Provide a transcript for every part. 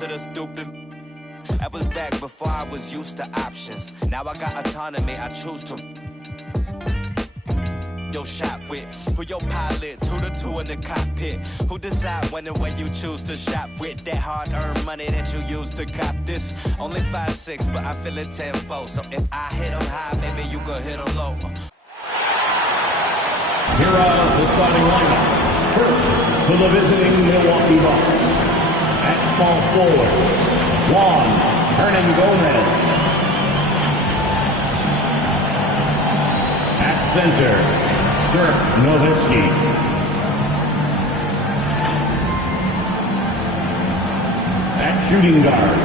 to the stupid. I was back before I was used to options. Now I got autonomy, I choose to. Your shot with, who your pilots, who the two in the cockpit, who decide when and where you choose to shop with that hard-earned money that you use to cop this. Only 5'6", but I feel it 10-4. So if I hit them high, maybe you could hit them low. Here are the starting lineups. First, for the visiting Milwaukee Bucks. At small forward, Juan Hernangomez. At center, Dirk Nowitzki. At shooting guard,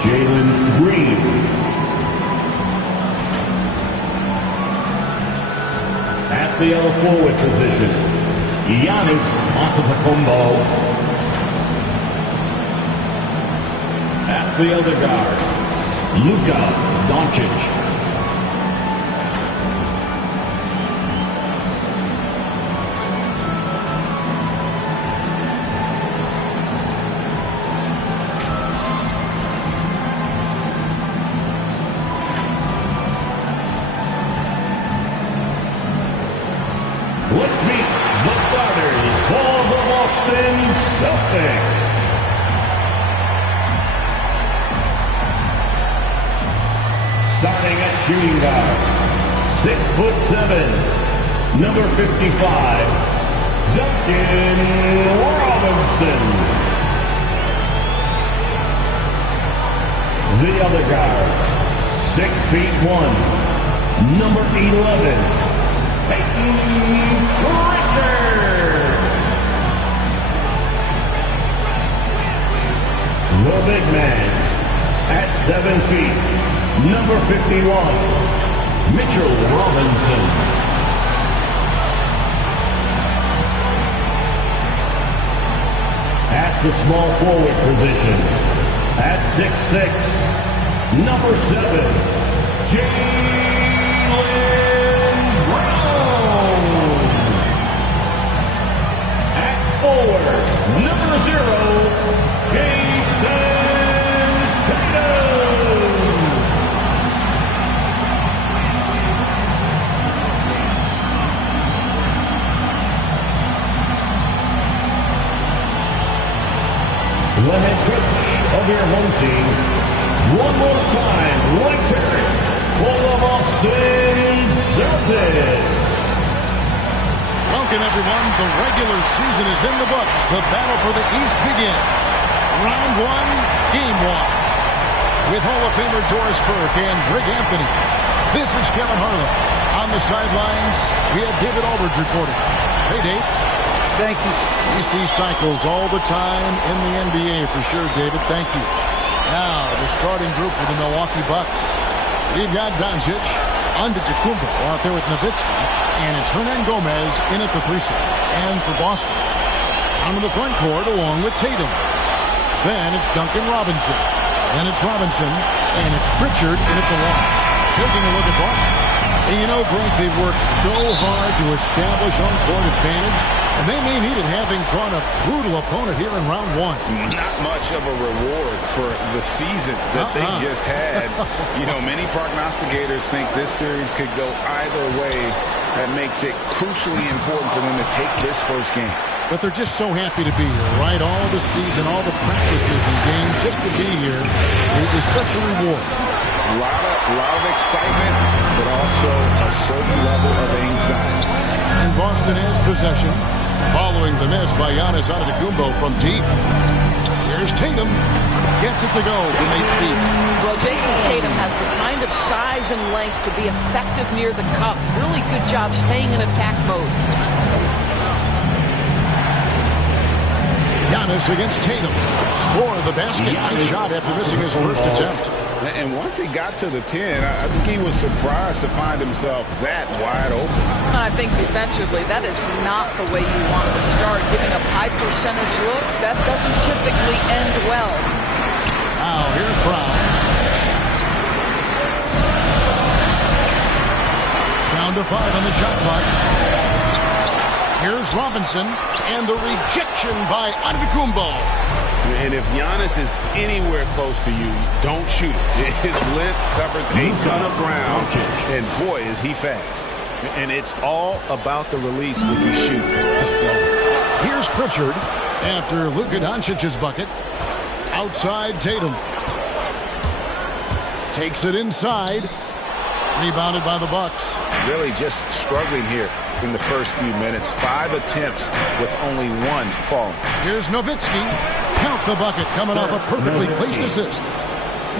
Jalen Green. At the other forward position, Giannis Antetokounmpo. At the other guard, Luka Doncic. Let's meet the starters for the Boston Celtics. Starting at shooting guard, 6'7", number 55, Duncan Robinson. The other guard, 6'1", number 11, Peyton Pritchard. The big man at 7 feet, number 51, Mitchell Robinson. At the small forward position, at 6'6", number 7, Jaylen Brown. At forward, number 0, Jason Tatum. The head coach of your home team, one more time, let's hear it for the Boston Celtics. Welcome, everyone. The regular season is in the books. The battle for the East begins. Round 1, Game 1. With Hall of Famer Doris Burke and Greg Anthony. This is Kevin Harlan. On the sidelines, we have David Aldridge reporting. Hey, Dave. Thank you. We see cycles all the time in the NBA for sure, David. Thank you. Now, the starting group for the Milwaukee Bucks. We've got Doncic, Antetokounmpo out there with Nowitzki, and it's Hernangomez in at the 3 slot. And for Boston, onto the front court along with Tatum. Then it's Duncan Robinson. Then it's Robinson, and it's Pritchard in at the 1. Taking a look at Boston. And you know, Greg, they worked so hard to establish home-court advantage, and they may need it having drawn a brutal opponent here in round 1. Not much of a reward for the season that they just had. You know, many prognosticators think this series could go either way. That makes it crucially important for them to take this first game. But they're just so happy to be here, right? All the season, all the practices and games, just to be here is such a reward. A lot of excitement, but also a certain level of anxiety. And Boston has possession, following the miss by Giannis Antetokounmpo from deep. Here's Tatum. Gets it to go from 8 feet. Well, Jason Tatum has the kind of size and length to be effective near the cup. Really good job staying in attack mode. Giannis against Tatum. Score the basket. Nice shot after missing his first attempt. And once he got to the 10, I think he was surprised to find himself that wide open. I think defensively, that is not the way you want to start. Giving up high percentage looks, that doesn't typically end well. Now, here's Brown. Down to 5 on the shot clock. Here's Robinson, and the rejection by Antetokounmpo. And if Giannis is anywhere close to you, don't shoot it. His length covers a ton of ground, and boy, is he fast. And it's all about the release when you shoot the flow. Here's Pritchard after Luka Doncic's bucket. Outside Tatum. Takes it inside. Rebounded by the Bucks. Really just struggling here in the first few minutes. 5 attempts with only 1 fall. Here's Nowitzki. Count the bucket coming off a perfectly placed assist.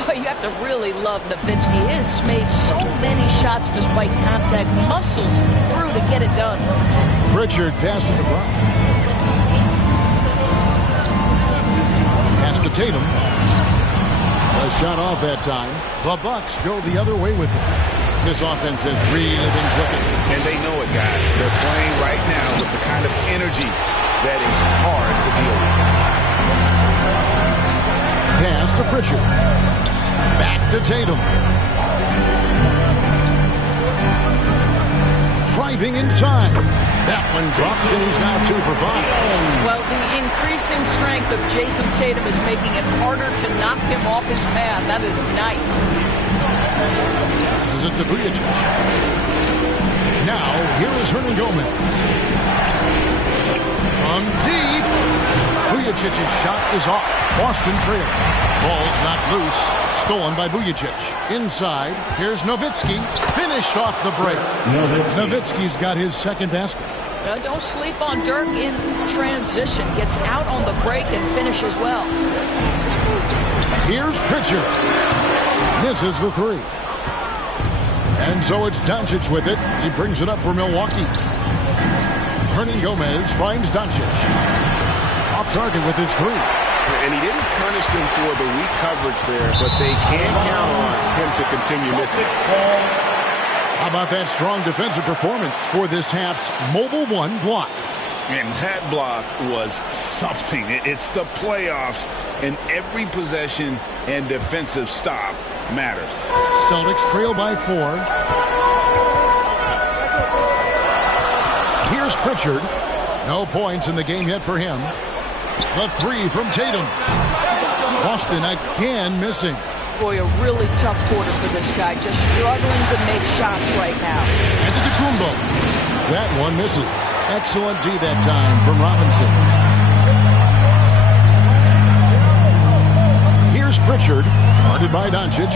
Well, you have to really love Nowitzki. He has made so many shots despite contact. Muscles through to get it done. Pritchard passes to Brown. Pass to Tatum. A shot off that time. The Bucks go the other way with it. This offense has really been clicking. And they know it, guys. They're playing right now with the kind of energy that is hard to deal with. Pass to Pritchard. Back to Tatum. Driving inside. That one drops and he's now 2 for 5. Well, the increasing strength of Jason Tatum is making it harder to knock him off his path. That is nice. Passes it to Vujacic. Now, here is Hernan Gomez. From deep. Vujacic's shot is off. Boston trail. Ball's not loose. Stolen by Vujacic. Inside. Here's Nowitzki. Finished off the break. Nowitzki's got his second basket. Don't sleep on Dirk in transition. Gets out on the break and finishes well. Here's Pritchard. Misses the 3. And so it's Doncic with it. He brings it up for Milwaukee. Hernan Gomez finds Doncic. Off target with his 3. And he didn't punish them for the weak coverage there, but they can count on him to continue missing. How about that strong defensive performance for this half's Mobile One block? And that block was something. It's the playoffs, and every possession and defensive stop matters. Celtics trail by 4. Here's Pritchard. No points in the game yet for him. The 3 from Tatum. Boston again missing. Boy, a really tough quarter for this guy. Just struggling to make shots right now. And to Kumbo. That one misses. Excellent D that time from Robinson. Here's Pritchard. Guarded by Doncic.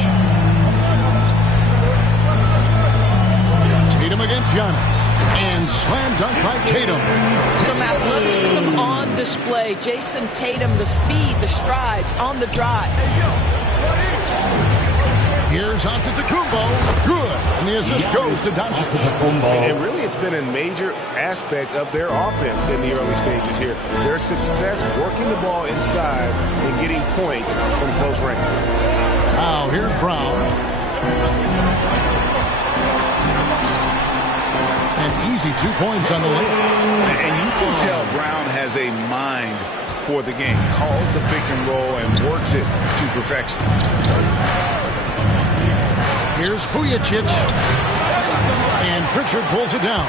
Tatum against Giannis. And slam dunk by Tatum. Some athleticism on display. Jason Tatum, the speed, the strides on the drive. Here's Antetokounmpo. Good. And the assist goes to Doncic. And really, it's been a major aspect of their offense in the early stages here. Their success working the ball inside and getting points from close range. Now, here's Brown. An easy 2 points on the layup. And you can tell Brown has a mind for the game. Calls the pick and roll and works it to perfection. Here's Vujacic. And Pritchard pulls it down.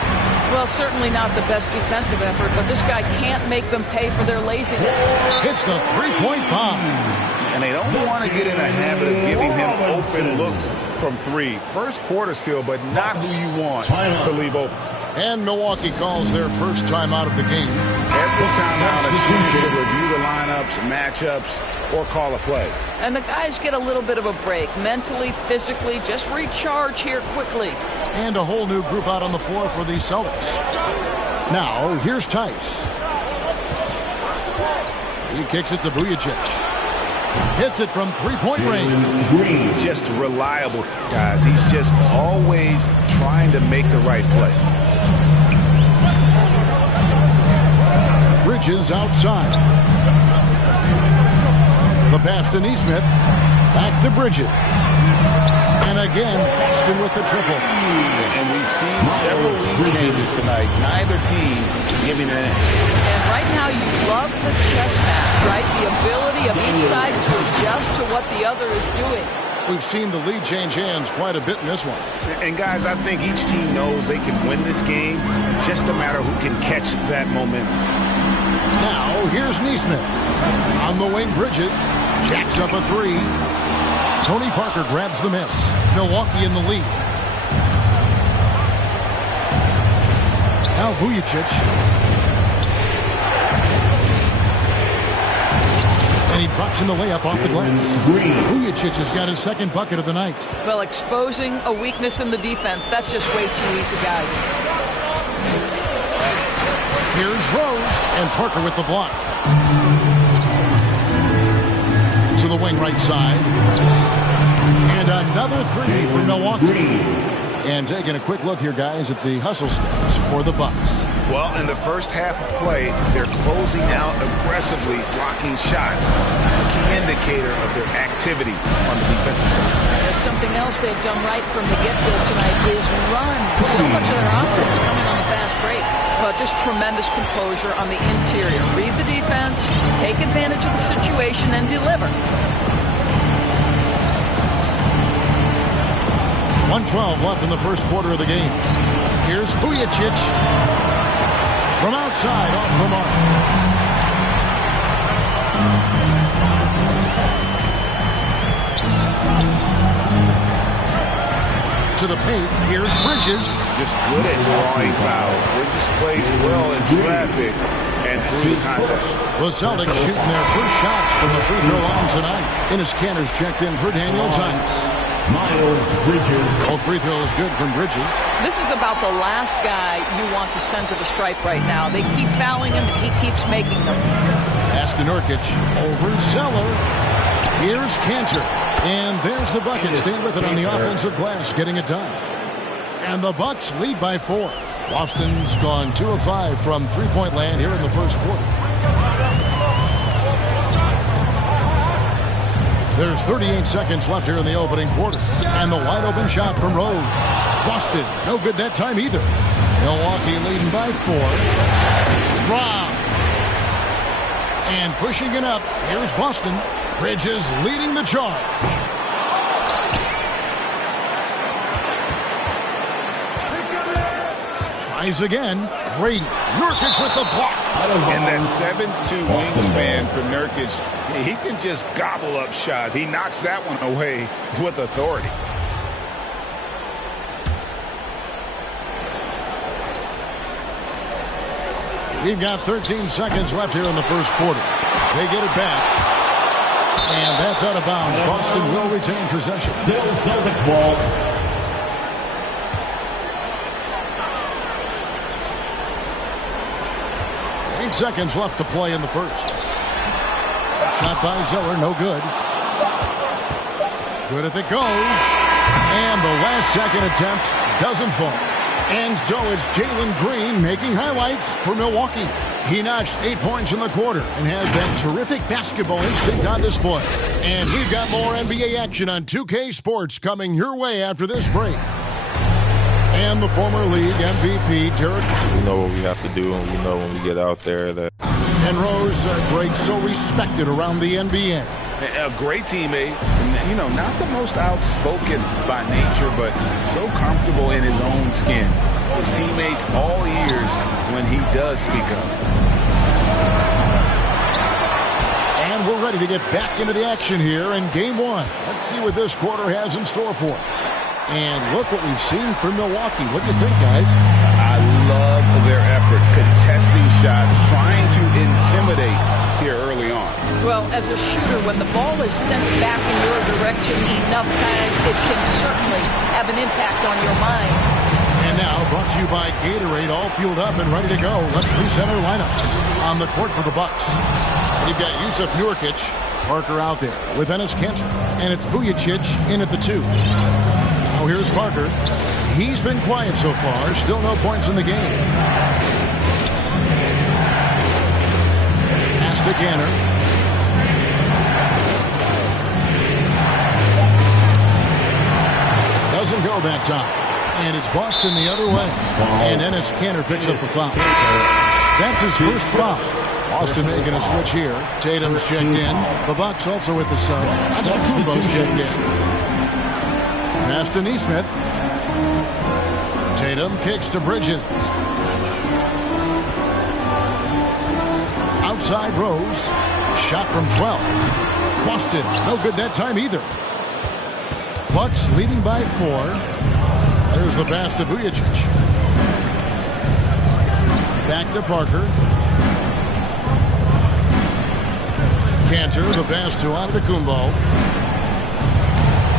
Well, certainly not the best defensive effort, but this guy can't make them pay for their laziness. Hits the 3-point bomb. And they don't want to get in a habit of giving him open looks from 3. First quarter still, but not who you want to leave open. And Milwaukee calls their first time out of the game. Every time out, a chance to review the lineups, matchups, or call a play. And the guys get a little bit of a break. Mentally, physically, just recharge here quickly. And a whole new group out on the floor for the Celtics. Now, here's Tice. He kicks it to Vujacic. Hits it from 3-point range. Just reliable, guys. He's just always trying to make the right play. Bridges outside. The pass to Nesmith. Back to Bridges. And again, Boston with the triple. And we've seen several lead changes tonight. Neither team giving an inch. And right now you love the chess match, right? The ability of each side to adjust to what the other is doing. We've seen the lead change hands quite a bit in this one. And guys, I think each team knows they can win this game. Just a matter who can catch that momentum. Now, here's Neesmith. On the wing, Bridges. Jacks up a three. Tony Parker grabs the miss. Milwaukee in the lead. Now Vujicic. And he drops in the layup off the glass. Vujicic has got his second bucket of the night. Well, exposing a weakness in the defense, that's just way too easy, guys. Here's Rose and Parker with the block. To the wing right side. And another three for Milwaukee. And taking a quick look here, guys, at the hustle stats for the Bucks. Well, in the first half of play, they're closing out aggressively, blocking shots. A key indicator of their activity on the defensive side. There's something else they've done right from the get-go tonight is run. So much of their offense coming on the fast break. But just tremendous composure on the interior. Read the defense, take advantage of the situation, and deliver. 1:12 left in the first quarter of the game. Here's Vujicic from outside off the mark. To the paint. Here's Bridges. Just good at drawing foul. Bridges plays well in traffic and through the contact. The Celtics shooting their first shots from the free throw line tonight. Enes Kanter's checked in for Daniel Tice. Miles Bridges. Both free throws good from Bridges. This is about the last guy you want to send to the stripe right now. They keep fouling him, and he keeps making them. Pass to Nurkic. Over Zeller. Here's Kanter. And there's the bucket. Staying with it on the offensive glass, getting it done. And the Bucks lead by 4. Boston's gone 2 of 5 from three-point land here in the first quarter. There's 38 seconds left here in the opening quarter. And the wide-open shot from Rose. Boston, no good that time either. Milwaukee leading by 4. Brown. And pushing it up, here's Boston. Bridges leading the charge. Tries again. Brady. Nurkic with the block. And that 7'2" wingspan for Nurkic, he can just gobble up shots. He knocks that one away with authority. We've got 13 seconds left here in the first quarter. They get it back. And that's out of bounds. Boston will retain possession. Still Celtics ball. 8 seconds left to play in the first. Shot by Zeller, no good. Good if it goes. And the last second attempt doesn't fall. And so it's Jalen Green making highlights for Milwaukee. He notched 8 points in the quarter and has that terrific basketball instinct on display. And we've got more NBA action on 2K Sports coming your way after this break. And the former league MVP, Derek. We know what we have to do, and we know when we get out there that. And Rose, Greg, so respected around the NBA. A great teammate, and, not the most outspoken by nature, but so comfortable in his own skin. His teammates all ears when he does speak up. And we're ready to get back into the action here in Game 1. Let's see what this quarter has in store for us. And look what we've seen from Milwaukee. What do you think, guys? I love their effort, contesting shots, trying to intimidate here early on. Well, as a shooter, when the ball is sent back in your direction enough times, it can certainly have an impact on your mind. And now, brought to you by Gatorade, all fueled up and ready to go. Let's reset our lineups. On the court for the Bucks, we've got Jusuf Nurkic, Parker out there with Enes Kanter, and it's Vujicic in at the 2. Now here's Parker. He's been quiet so far. Still no points in the game. Pass to Kanter. Doesn't go that time. And it's Boston the other way. And Enes Kanter picks up the foul. That's his first foul. Boston making a switch here. Tatum's checked in. The Bucks also with the sub. Antetokounmpo's checked in. Pass to Neesmith. Tatum kicks to Bridges. outside Rose. Shot from 12. Boston, no good that time either. Bucks leading by 4. There's the pass to Vujacic. Back to Parker. Cantor, the pass to Antetokounmpo.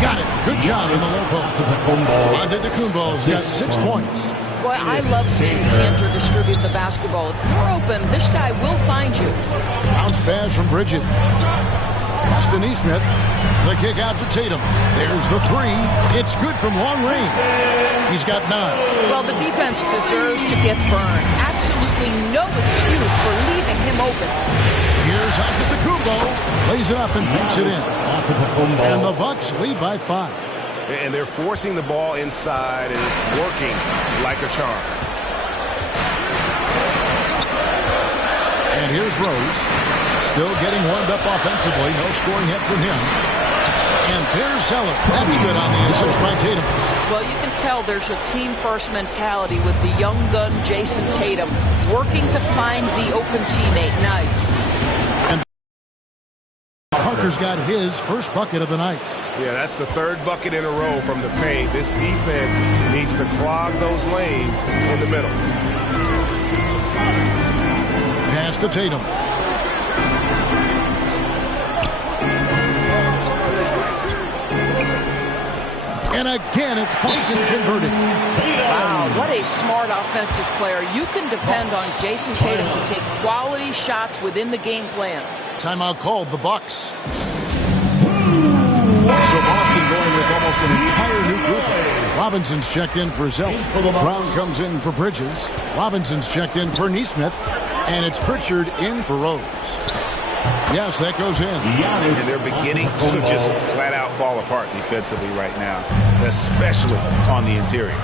Got it. Good job in the low post. Antetokounmpo's got 6 points. Boy, I love seeing Cantor distribute the basketball. If you're open, this guy will find you. Bounce pass from Bridget. Boston Nesmith. The kick out to Tatum. There's the 3. It's good from long range. He's got 9. Well, the defense deserves to get burned. Absolutely no excuse for leaving him open. Here's Antetokounmpo. Lays it up and banks it in. And the Bucks lead by 5. And they're forcing the ball inside, and it's working like a charm. And here's Rose. Still getting warmed up offensively. No scoring hit from him. And there's Zeller. That's good on the assist by Tatum. Well, you can tell there's a team-first mentality with the young gun Jason Tatum working to find the open teammate. Nice. Parker's got his first bucket of the night. Yeah, that's the 3rd bucket in a row from the paint. This defense needs to clog those lanes in the middle. Pass to Tatum. And again, it's Boston converting. Wow, what a smart offensive player. You can depend on Jason Tatum to take quality shots within the game plan. Timeout called, the Bucks. So Boston going with almost an entire new group. Robinson's checked in for Zeller. Brown comes in for Bridges. Robinson's checked in for Nesmith. And it's Pritchard in for Rose. Yes, that goes in. And they're beginning to just flat out fall apart defensively right now, especially on the interior.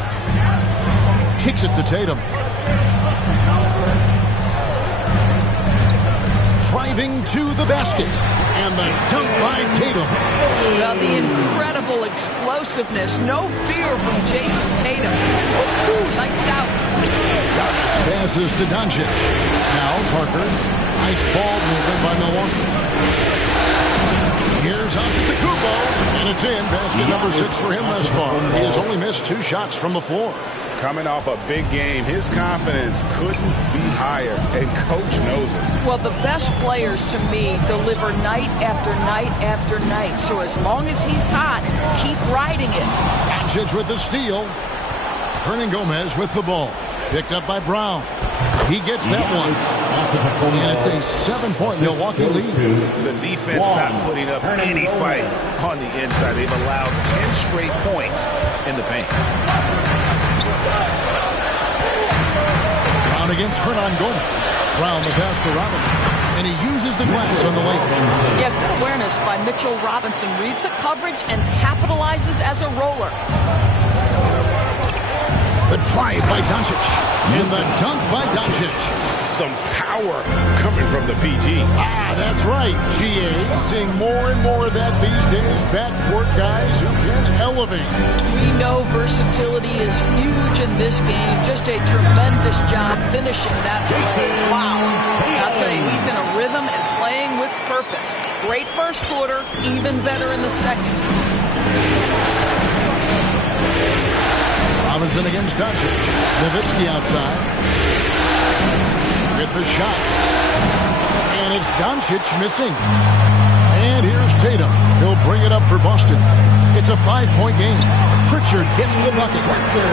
Kicks it to Tatum. Driving to the basket. And the dunk by Tatum. Well, the incredible explosiveness. No fear from Jason Tatum. Lights out. Passes to Doncic. Now Parker. Nice ball movement by Milwaukee. Here's Antetokounmpo. And it's in. Basket number 6 for him thus far. He has only missed 2 shots from the floor. Coming off a big game, his confidence couldn't be higher, and coach knows it. Well, the best players to me deliver night after night after night. So as long as he's hot, keep riding it. Doncic with the steal. Hernangomez with the ball. Picked up by Brown. He gets that one. And it's a 7-point Milwaukee lead. The defense not putting up any fight on the inside. They've allowed 10 straight points in the paint. Brown against Hernangomez. Brown the pass to Robinson. And he uses the glass on the way. Yeah, good awareness by Mitchell Robinson. Reads the coverage and capitalizes as a roller. The drive by Doncic. And the dunk by Doncic. Some power coming from the PG. Ah, that's right, GA. Seeing more and more of that these days. Backcourt guys who can elevate. We know versatility is huge in this game. Just a tremendous job finishing that play. Wow. I'll tell you, he's in a rhythm and playing with purpose. Great first quarter, even better in the second. Robinson against Doncic. Nowitzki outside. Get the shot. And it's Doncic missing. And here's Tatum. He'll bring it up for Boston. It's a 5-point game. Pritchard gets the bucket.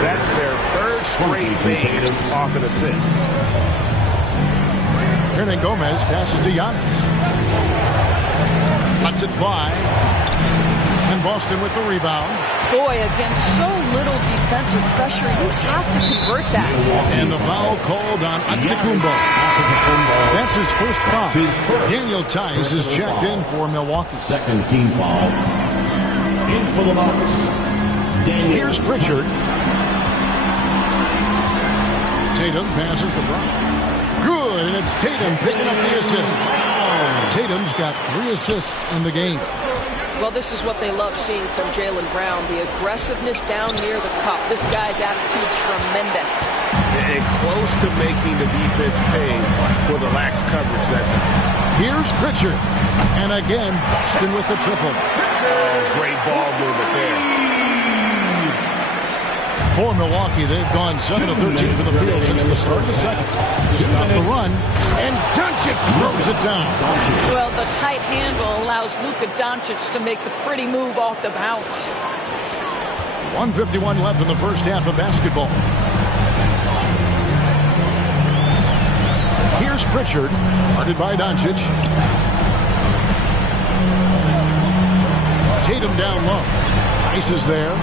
That's their 3rd straight made off an assist. Hernangomez passes to Giannis. Lets it fly. And Boston with the rebound. Boy, against so little defensive pressure, you have to convert that. And the foul called on Antetokounmpo. That's his first foul. Daniel Tice is checked in for Milwaukee. Second team foul. In for the Bucks. Here's Pritchard. Tatum passes to Brown. Good, and it's Tatum picking up the assist. Tatum's got 3 assists in the game. Well, this is what they love seeing from Jaylen Brown, the aggressiveness down near the cup. This guy's attitude, tremendous. And close to making the defense pay for the lax coverage that time. Here's Pritchard. And again, Boston with the triple. Oh, great ball movement there. For Milwaukee, they've gone 7 of 13 for the field since the start of the second. Stop the run, and Doncic throws it down. Well, the tight handle allows Luka Doncic to make the pretty move off the bounce. 1:51 left in the first half of basketball. Here's Pritchard, guarded by Doncic. Tatum down low. Ice is there.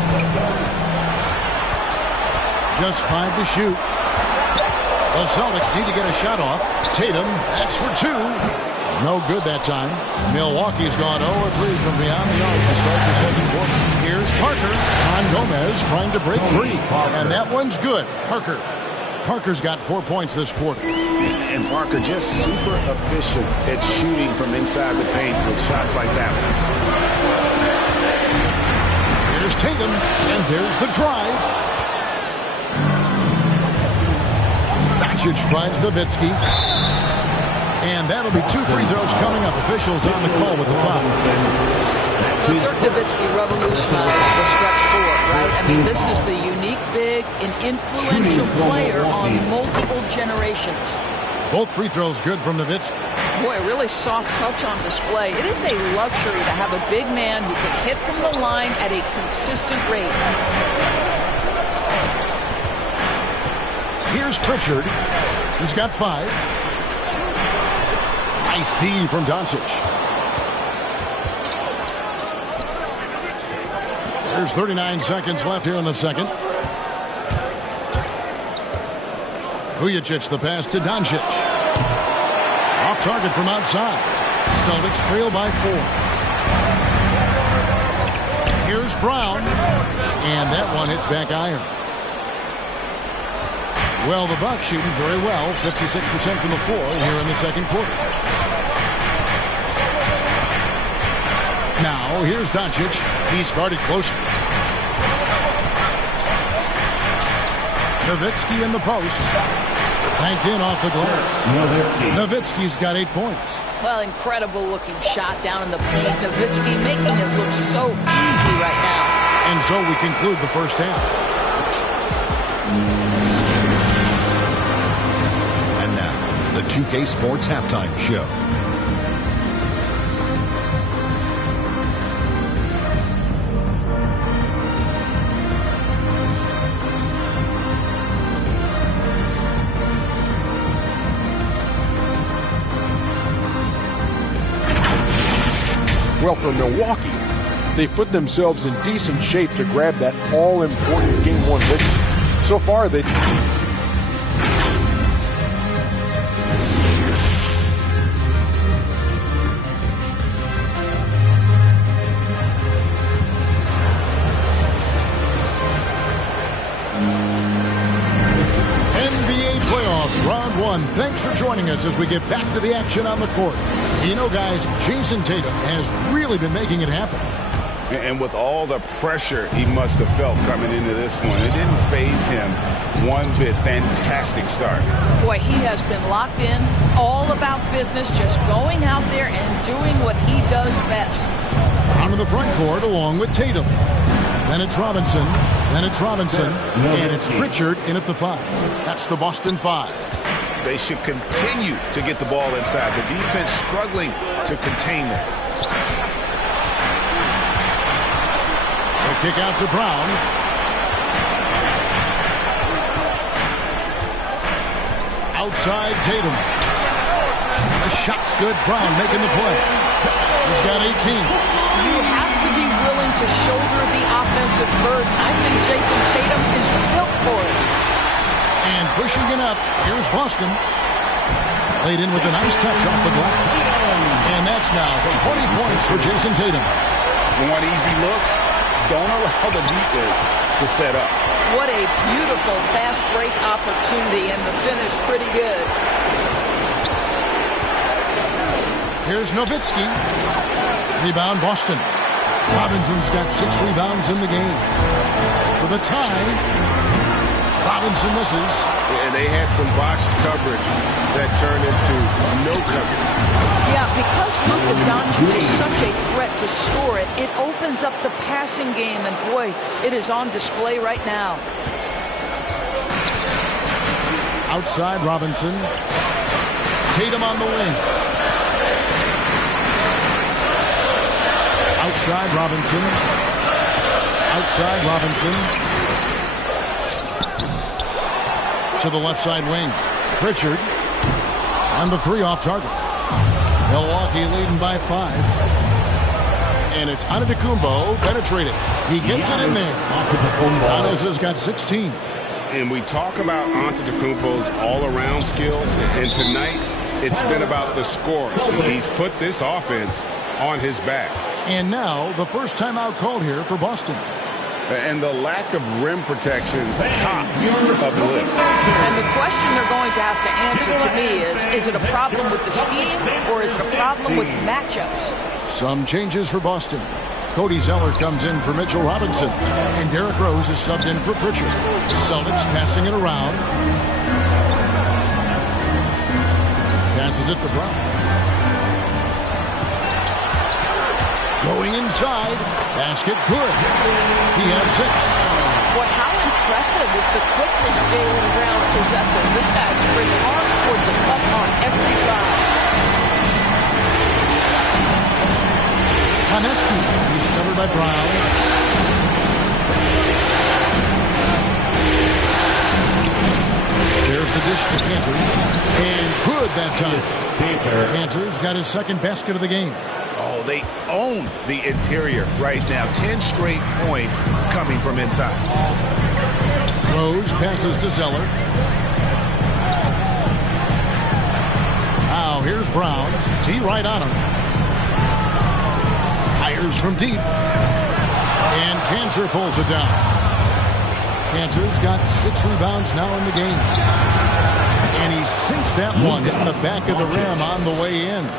Just 5 to shoot. The Celtics need to get a shot off. Tatum, that's for 2. No good that time. Milwaukee's gone 0-3 from beyond the arc to start the second quarter. Here's Parker on Gomez trying to break free. And that one's good. Parker's got 4 points this quarter. And Parker just super efficient at shooting from inside the paint with shots like that one. Here's Tatum, and there's the drive. Doncic finds Nowitzki. And that'll be 2 free throws coming up. Officials on the call with the foul. Well, Dirk Nowitzki revolutionized the stretch 4, right? I mean, this is the unique, big, and influential player on multiple generations. Both free throws good from Nowitzki. Boy, really soft touch on display. It is a luxury to have a big man who can hit from the line at a consistent rate. Here's Pritchard. He's got 5. Nice D from Doncic. There's 39 seconds left here in the second. Vujicic the pass to Doncic. Off target from outside. Celtics trail by 4. Here's Brown. And that one hits back iron. Well, the Bucks shooting very well, 56% from the floor here in the second quarter. Now, here's Doncic. He's guarded closer. Nowitzki in the post. Banked in off the glass. Nowitzki's got 8 points. Well, incredible looking shot down in the paint. Nowitzki making it look so easy right now. And so we conclude the first half. The 2K Sports Halftime Show. Well, for Milwaukee, they've put themselves in decent shape to grab that all-important Game 1 victory. So far, they... Round 1. Thanks for joining us as we get back to the action on the court. You know, guys, Jason Tatum has really been making it happen. And with all the pressure he must have felt coming into this one, it didn't faze him one bit. Fantastic start. Boy, he has been locked in, all about business, just going out there and doing what he does best. On to the front court along with Tatum. Then it's Robinson. Then it's Robinson. And it's Pritchard in at the 5. That's the Boston 5. They should continue to get the ball inside. The defense struggling to contain them. The kick out to Brown. Outside Tatum. The shot's good. Brown making the play. He's got 18. You have to be willing to shoulder the offensive burden. I think Jason Tatum is built for it. And pushing it up, here's Boston. Played in with a nice touch off the glass. And that's now 20 points for Jason Tatum. You want easy looks? Don't allow the defense to set up. What a beautiful fast break opportunity, and the finish pretty good. Here's Nowitzki. Rebound Boston. Robinson's got 6 rebounds in the game. For the tie, Robinson misses. And they had some botched coverage that turned into no coverage. Yeah, because Luka Doncic is such a threat to score it, it opens up the passing game, and boy, it is on display right now. Outside Robinson. Tatum on the wing. Outside Robinson. Outside Robinson. To the left side wing. Pritchard. On the 3 off target. Milwaukee leading by 5. And it's Antetokounmpo penetrating. He gets it in there. Giannis has got 16. And we talk about Antetokounmpo's all-around skills, and tonight it's been about the scoring. He's put this offense on his back. And now the first timeout called here for Boston. And the lack of rim protection, top of the list. And the question they're going to have to answer to me is it a problem with the scheme or is it a problem with matchups? Some changes for Boston. Cody Zeller comes in for Mitchell Robinson. And Derrick Rose is subbed in for Pritchard. Celtics passing it around. Passes it to Brown. Going inside. Basket good. He has 6. Boy, how impressive is the quickness Jaylen Brown possesses. This guy sprints hard toward the cup on every drive. Hanescu. He's covered by Brown. There's the dish to Cantor. And good that time. Cantor's got his 2nd basket of the game. Oh, they own the interior right now. 10 straight points coming from inside. Rose passes to Zeller. Now here's Brown. T right on him. Fires from deep. And Cantor pulls it down. Cantor's got 6 rebounds now in the game. And he sinks that one, hitting the back of the rim on the way in.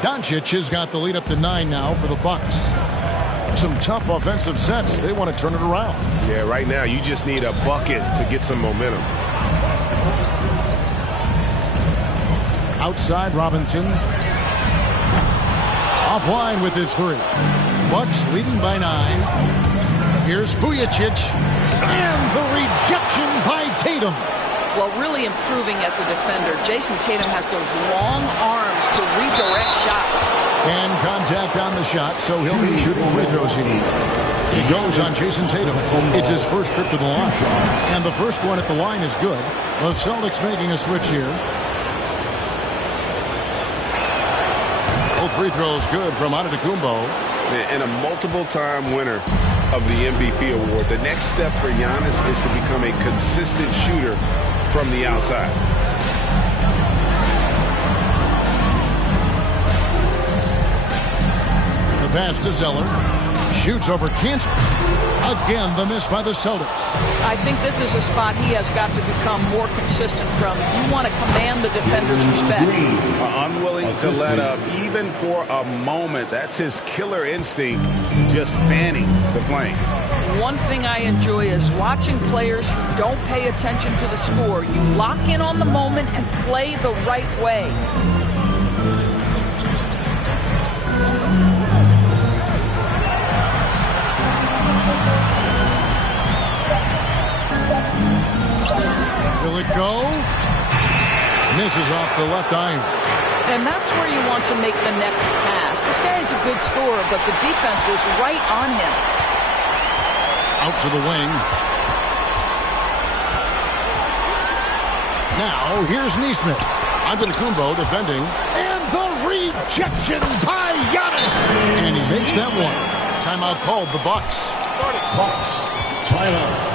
Doncic has got the lead up to 9 now for the Bucks. Some tough offensive sets. They want to turn it around. Yeah, right now you just need a bucket to get some momentum. Outside Robinson. Offline with his 3. Bucks leading by 9. Here's Vujicic. And the rejection by Tatum. Well, really improving as a defender. Jason Tatum has those long arms to redirect shots. And contact on the shot, so he'll be shooting free throws here. He goes on Jason Tatum. It's his first trip to the line. And the first one at the line is good. The Celtics making a switch here. Both free throws good from Antetokounmpo. And a multiple-time winner of the MVP award. The next step for Giannis is to become a consistent shooter from the outside. The pass to Zeller. Shoots over Cantor. Again, the miss by the Celtics. I think this is a spot he has got to become more consistent from. You want to command the defender's respect. Unwilling to let up, even for a moment. That's his killer instinct, just fanning the flame. One thing I enjoy is watching players who don't pay attention to the score. You lock in on the moment and play the right way. Will it go? Misses off the left iron. And that's where you want to make the next pass. This guy is a good scorer, but the defense was right on him. Out to the wing. Now, here's Nesmith. Antetokounmpo defending. And the rejection by Giannis. And he makes that one. Timeout called the Bucks. Bucks. Timeout.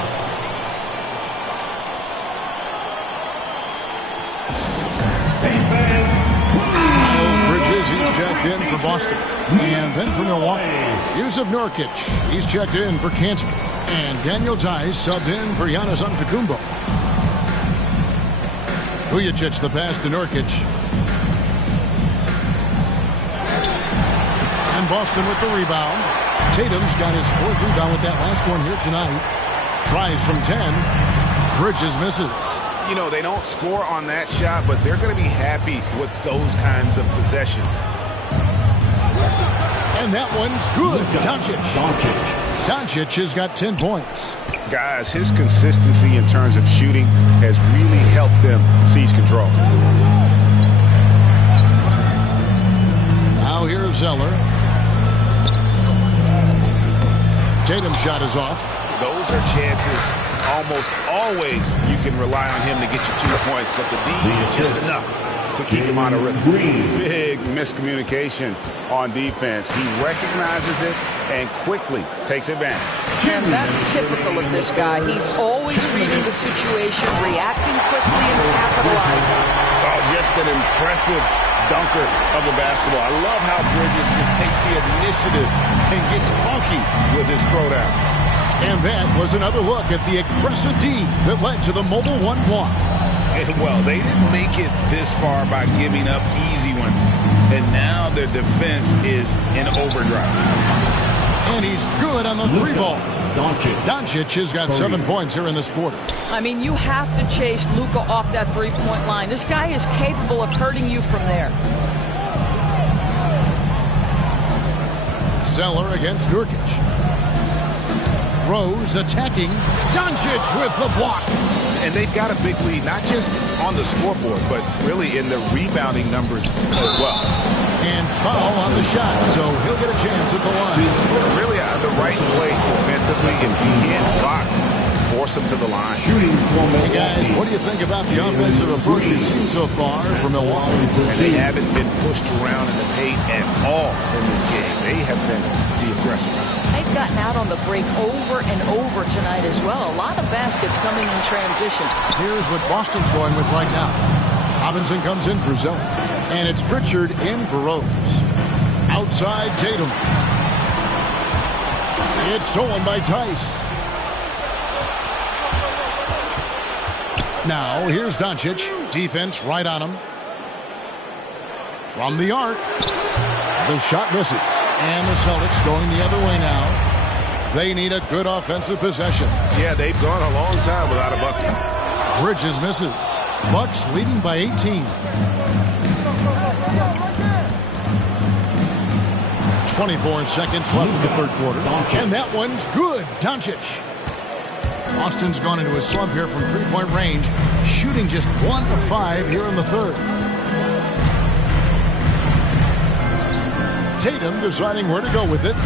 Miles Bridges, he's checked in for Boston. And then for Milwaukee, Jusuf Nurkic, he's checked in for Cantor. And Daniel Tice subbed in for Giannis Antetokounmpo. Vujicic the pass to Nurkic. And Boston with the rebound. Tatum's got his 4th rebound with that last one here tonight. Tries from 10. Bridges misses. You know, they don't score on that shot, but they're going to be happy with those kinds of possessions. And that one's good. Doncic has got 10 points. Guys, his consistency in terms of shooting has really helped them seize control. Now here's Zeller. Tatum's shot is off. Those are chances almost always you can rely on him to get you 2 points, but the D just enough to keep him out of rhythm. Big miscommunication on defense. He recognizes it and quickly takes advantage. And that's typical of this guy. He's always reading the situation, reacting quickly, and capitalizing. Oh, just an impressive dunker of the basketball. I love how Bridges just takes the initiative and gets funky with his throwdown. And that was another look at the aggressive D that led to the Mobile One walk. Well, they didn't make it this far by giving up easy ones. And now their defense is in overdrive. And he's good on the 3-ball. Doncic has got 7 points here in this quarter. I mean, you have to chase Luka off that 3-point line. This guy is capable of hurting you from there. Zeller against Nurkic. Rose attacking. Doncic with the block. And they've got a big lead, not just on the scoreboard, but really in the rebounding numbers as well. And foul on the shot, so he'll get a chance at the line. Really the right play defensively. If he can't block, force him to the line. Hey guys, what do you think about the offensive approach we've seen so far from Milwaukee? And they haven't been pushed around in the paint at all in this game. They have been the aggressor. They've gotten out on the break over and over tonight as well. A lot of baskets coming in transition. Here's what Boston's going with right now. Robinson comes in for Zeller. And it's Pritchard in for Rose. Outside Tatum. It's stolen by Tice. Now here's Doncic. Defense right on him. From the arc. The shot misses. And the Celtics going the other way now. They need a good offensive possession. Yeah, they've gone a long time without a bucket. Bridges misses. Bucks leading by 18. 24 seconds left in the third quarter. And that one's good. Doncic. Boston's gone into a slump here from 3-point range, shooting just 1 of 5 here in the third. Tatum deciding where to go with it.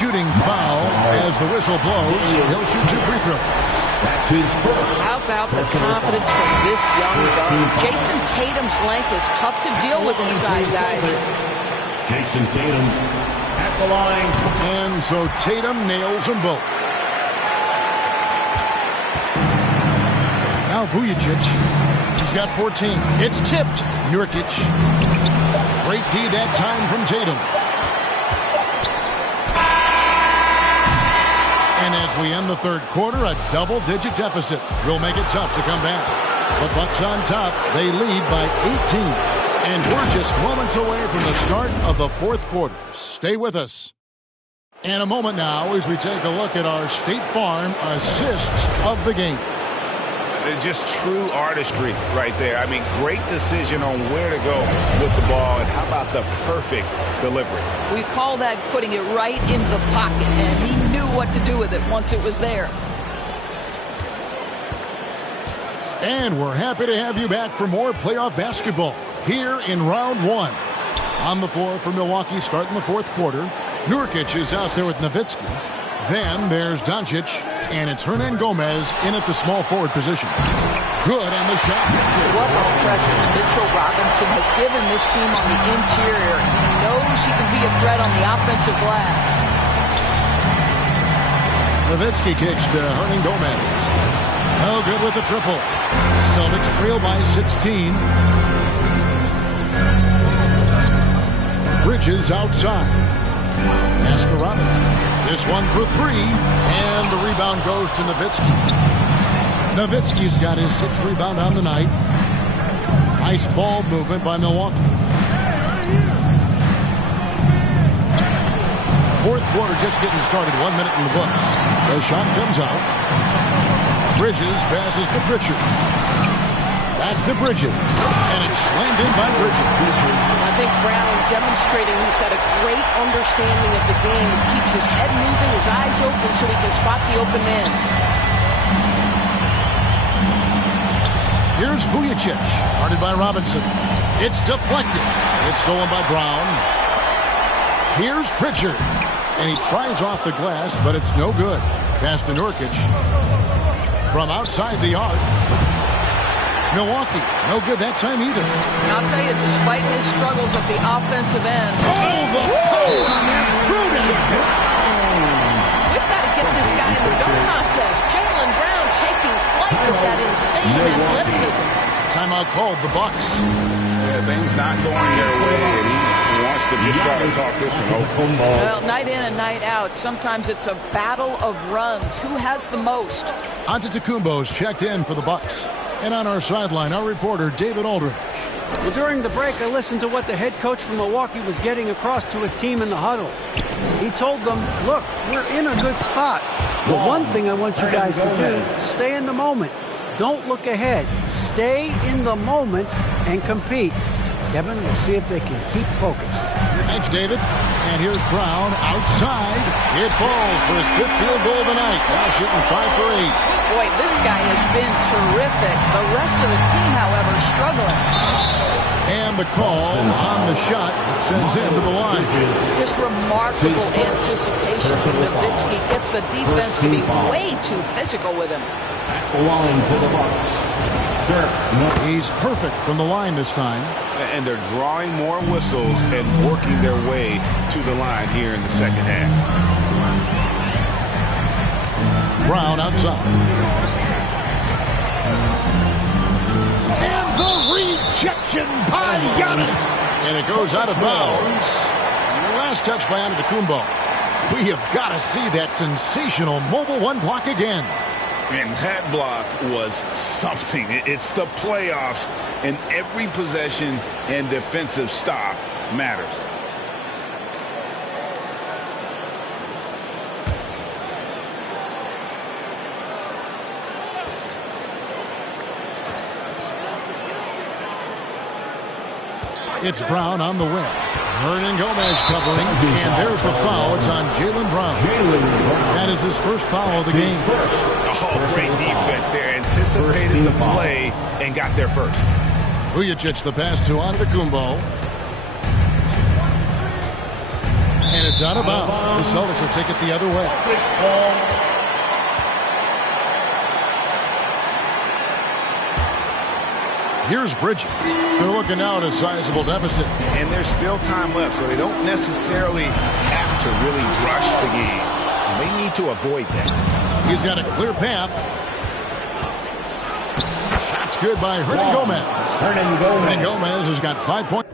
Shooting foul as the whistle blows. He'll shoot 2 free throws. That's his first. How about the confidence from this young guard? Jason Tatum's length is tough to deal with inside, guys. Jason Tatum at the line. And so Tatum nails them both. Now Vujacic. He's got 14. It's tipped. Nurkic. Great D that time from Tatum. And as we end the third quarter, a double-digit deficit will make it tough to come back. The Bucks on top. They lead by 18. And we're just moments away from the start of the fourth quarter. Stay with us. And a moment now as we take a look at our State Farm assists of the game. Just true artistry right there. I mean, great decision on where to go with the ball, and how about the perfect delivery? We call that putting it right in the pocket, and he knew what to do with it once it was there. And we're happy to have you back for more playoff basketball here in round one. On the floor for Milwaukee starting the fourth quarter. Nurkic is out there with Nowitzki. Then there's Doncic, and it's Hernan Gomez in at the small forward position. Good on the shot. What a presence Mitchell Robinson has given this team on the interior. He knows he can be a threat on the offensive glass. Nowitzki kicks to Hernan Gomez. No good with the triple. Celtics trail by 16. Bridges outside. Pass to Robinson. This one for 3, and the rebound goes to Nowitzki. Nowitzki's got his 6th rebound on the night. Nice ball movement by Milwaukee. fourth quarter just getting started. 1 minute in the books. The shot comes out. Bridges passes to Pritchard. Back to Bridges. And it's slammed in by Bridges. I think Brown demonstrating he's got a great understanding of the game. He keeps his head moving, his eyes open so he can spot the open man. Here's Vujicic, guarded by Robinson. It's deflected. It's stolen by Brown. Here's Pritchard. And he tries off the glass, but it's no good. Pass to Nurkic. From outside the arc. Milwaukee, no good that time either. And I'll tell you, despite his struggles at the offensive end. Oh, the power on that through down. We've got to get this guy in the dunk contest. Jaylen Brown taking flight with that insane athleticism. Timeout called, the Bucks. Yeah, things not going their way, and he wants to just try to talk this one open. Well, night in and night out, sometimes it's a battle of runs. Who has the most? Antetokounmpo's checked in for the Bucks. And on our sideline, our reporter, David Aldridge. Well, during the break, I listened to what the head coach from Milwaukee was getting across to his team in the huddle. He told them, look, we're in a good spot. But one thing I want you guys to do, stay in the moment. Don't look ahead. Stay in the moment and compete. Kevin, we'll see if they can keep focused. Thanks, David. And here's Brown outside. It falls for his fifth field goal of the night. Now shooting 5 for 8. Boy, this guy has been terrific. The rest of the team, however, struggling. And the call on the shot that sends him to the line. Just remarkable anticipation from Nowitzki. Gets the defense to be way too physical with him. Line for the Bucks. He's perfect from the line this time. And they're drawing more whistles and working their way to the line here in the second half. Brown outside. And the rejection by Giannis. And it goes out of bounds. Last touch by Antetokounmpo. We have got to see that sensational mobile one block again. And that block was something. It's the playoffs, and every possession and defensive stop matters. It's Brown on the wing. Hernan Gomez covering, and there's the foul. It's on Jaylen Brown. That is his first foul of the game. Oh, great defense there. Anticipated the play and got there first. Vujicic the pass to Antetokounmpo. And it's out of bounds. The Celtics will take it the other way. Here's Bridges. They're looking now at a sizable deficit. And there's still time left, so they don't necessarily have to really rush the game. They need to avoid that. He's got a clear path. Shot's good by Hernan Gomez. Hernan Gomez has got 5 points.